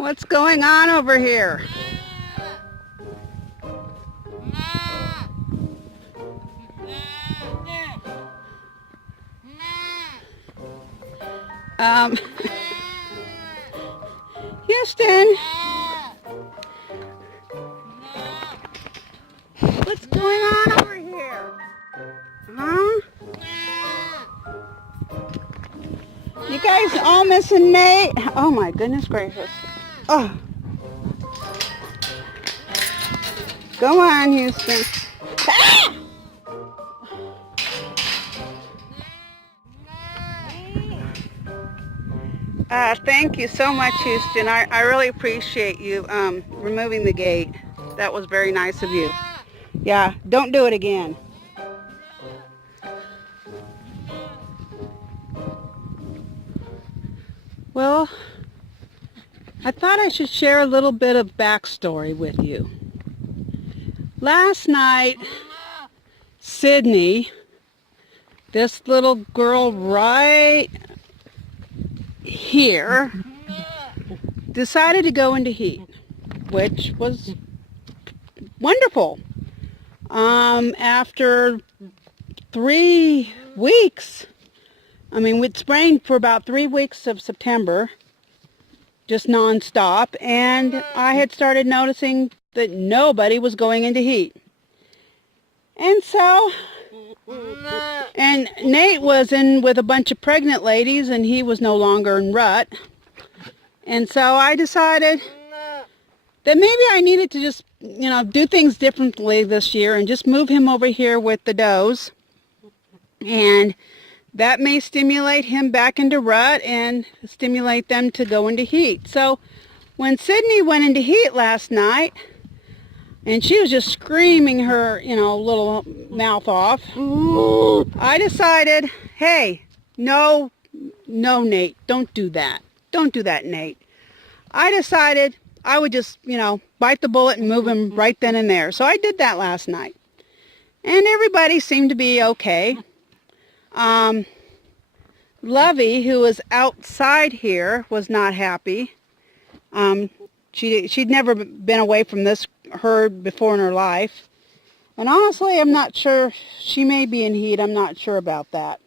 What's going on over here? Um, Houston, what's going on over here? Huh? You guys all missing Nate? Oh my goodness gracious. Oh. Go on, Houston. Ah! Thank you so much, Houston. I really appreciate you removing the gate. That was very nice of you. Yeah, don't do it again. Well, I thought I should share a little bit of backstory with you. Last night, Sydney, this little girl right here, decided to go into heat, which was wonderful. After 3 weeks, we'd sprained for about 3 weeks of September, just nonstop, and I had started noticing that nobody was going into heat. And so, and Nate was in with a bunch of pregnant ladies, and he was no longer in rut. And so I decided that maybe I needed to just, do things differently this year and just move him over here with the does. And that may stimulate him back into rut and stimulate them to go into heat. So when Sydney went into heat last night, and she was just screaming her, little mouth off, I decided, hey, no, Nate, don't do that. Don't do that, Nate. I decided I would just, bite the bullet and move him right then and there. So I did that last night. And everybody seemed to be okay. Lovey, who was outside here, was not happy. She'd never been away from this herd before in her life. And honestly, I'm not sure. She may be in heat. I'm not sure about that.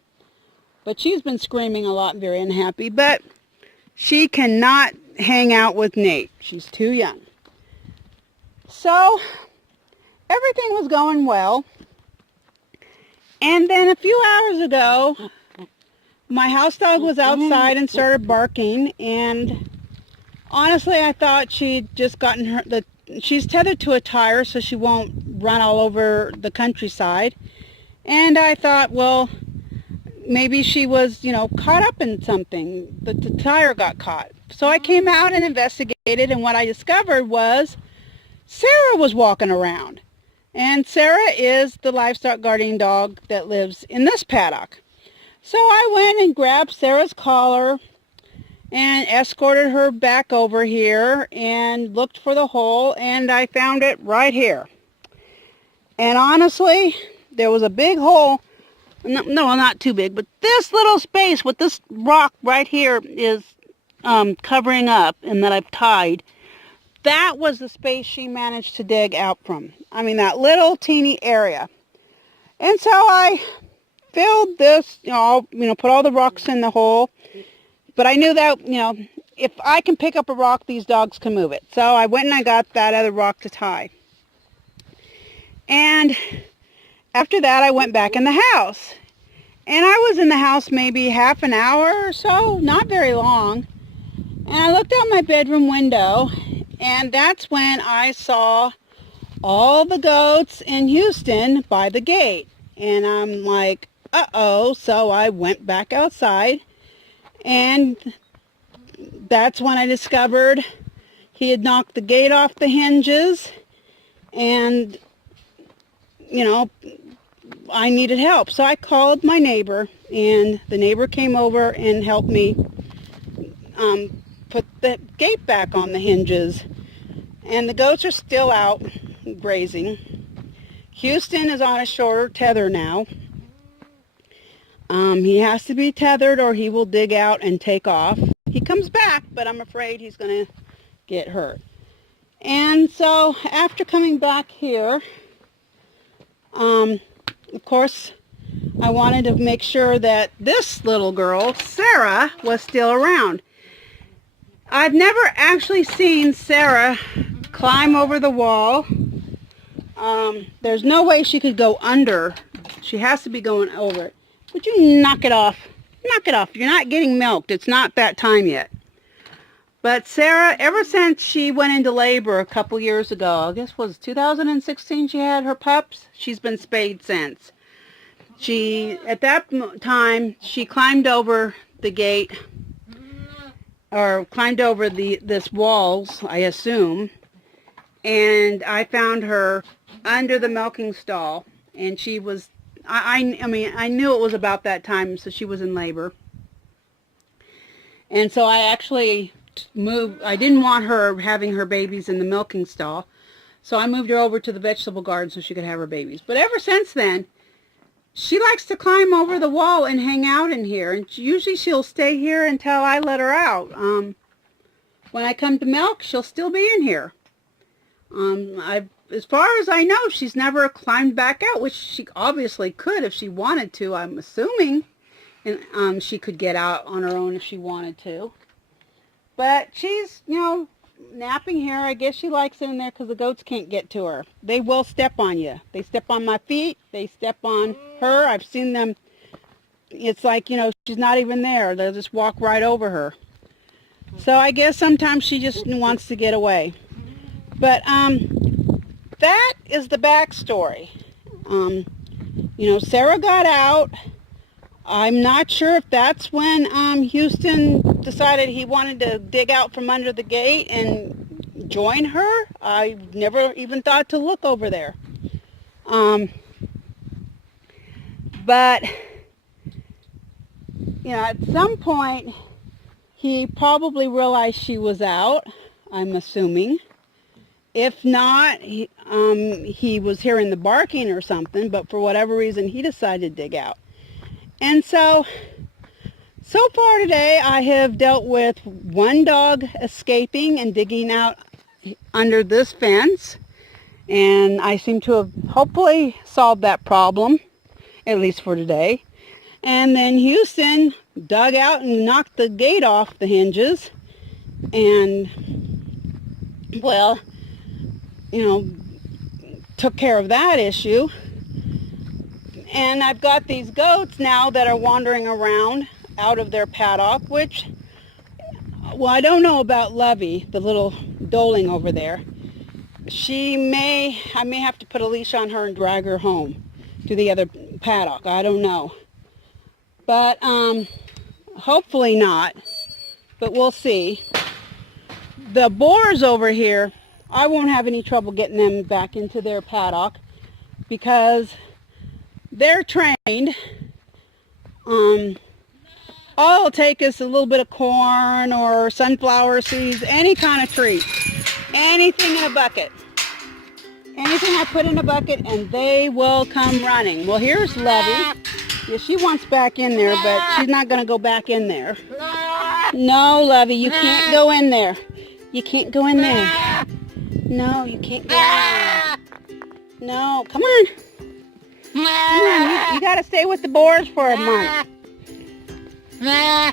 But she's been screaming a lot and very unhappy. But she cannot hang out with Nate. She's too young. So everything was going well. And then a few hours ago, my house dog was outside and started barking. And honestly, I thought she'd just gotten her, she's tethered to a tire so she won't run all over the countryside. And I thought, well, maybe she was, caught up in something. The tire got caught. So I came out and investigated, and what I discovered was Sarah was walking around. And Sarah is the livestock guardian dog that lives in this paddock. So I went and grabbed Sarah's collar and escorted her back over here and looked for the hole, and I found it right here. And honestly, there was a big hole. No, not too big, but this little space with this rock right here is covering up and that I've tied. That was the space she managed to dig out from. That little teeny area. And so I filled this, put all the rocks in the hole. But I knew that, if I can pick up a rock, these dogs can move it. So I went and I got that other rock to tie. And after that, I went back in the house. And I was in the house maybe half an hour or so, not very long. And I looked out my bedroom window, and that's when I saw all the goats in Houston by the gate. And I'm like, uh-oh. So I went back outside, and that's when I discovered he had knocked the gate off the hinges, and, I needed help. So I called my neighbor, and the neighbor came over and helped me put the gate back on the hinges. And the goats are still out grazing. Houston is on a shorter tether now. He has to be tethered or he will dig out and take off. He comes back, but I'm afraid he's going to get hurt. And so after coming back here, of course, I wanted to make sure that this little girl, Sarah, was still around. I've never actually seen Sarah climb over the wall. There's no way she could go under. She has to be going over it. Would you knock it off? Knock it off. You're not getting milked. It's not that time yet. But Sarah, ever since she went into labor a couple years ago, I guess it was 2016 she had her pups, she's been spayed since. At that time, she climbed over the gate, or climbed over this walls, I assume, and I found her under the milking stall, and she was, I mean, I knew it was about that time, so she was in labor. And so I actually moved. I didn't want her having her babies in the milking stall, so I moved her over to the vegetable garden so she could have her babies. But ever since then, she likes to climb over the wall and hang out in here, and usually she'll stay here until I let her out. When I come to milk, she'll still be in here. As far as I know, she's never climbed back out, which she obviously could if she wanted to, I'm assuming. And she could get out on her own if she wanted to. But she's, you know, napping here. I guess she likes it in there because the goats can't get to her. They will step on you. They step on my feet. They step on her. I've seen them. It's like, you know, she's not even there. They'll just walk right over her. So I guess sometimes she just wants to get away. But that is the backstory. You know, Sarah got out. I'm not sure if that's when Houston decided he wanted to dig out from under the gate and join her. I never even thought to look over there. But, you know, at some point, he probably realized she was out, I'm assuming. If not, he was hearing the barking or something, but for whatever reason, he decided to dig out. And so far today, I have dealt with one dog escaping and digging out under this fence. And I seem to have hopefully solved that problem, at least for today. And then Houston dug out and knocked the gate off the hinges. And, well, you know, took care of that issue. And I've got these goats now that are wandering around out of their paddock, which, well, I don't know about Lovey, the little doeling over there. I may have to put a leash on her and drag her home to the other paddock. I don't know. But hopefully not. But we'll see. The boars over here, I won't have any trouble getting them back into their paddock because they're trained. All it'll take is a little bit of corn or sunflower seeds, any kind of treat. Anything in a bucket. Anything I put in a bucket and they will come running. Well, here's Lovey. Yeah, she wants back in there, but she's not going to go back in there. No, Lovey, you can't go in there. You can't go in there. No, you can't go in there. No, come on. Come on, you got to stay with the boars for a month.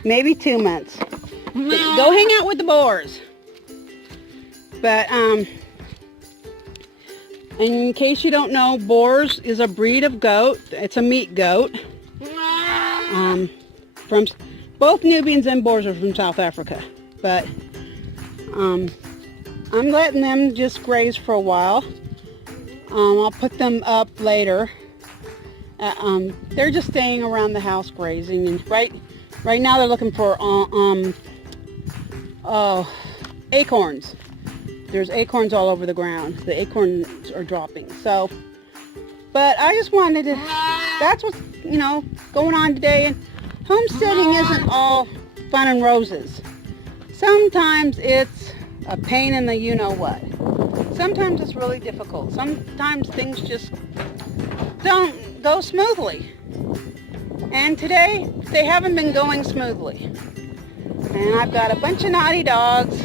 Maybe 2 months. Go hang out with the boars. But, in case you don't know, boars is a breed of goat. It's a meat goat. From both Nubians and boars are from South Africa. But, I'm letting them just graze for a while. I'll put them up later. They're just staying around the house grazing, and right now they're looking for acorns. There's acorns all over the ground. The acorns are dropping. So, but I just wanted to. That's what's going on today. And homesteading isn't all fun and roses. Sometimes it's a pain in the you-know-what. Sometimes it's really difficult. Sometimes things just don't go smoothly. And today, they haven't been going smoothly. And I've got a bunch of naughty dogs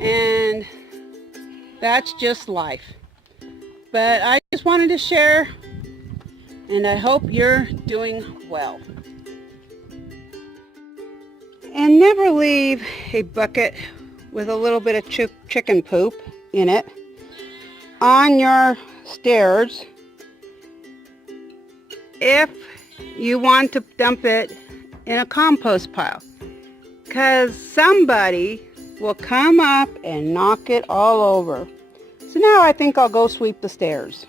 And that's just life. But I just wanted to share, and I hope you're doing well. And never leave a bucket with a little bit of chicken poop in it on your stairs if you want to dump it in a compost pile, because somebody will come up and knock it all over. So now I think I'll go sweep the stairs.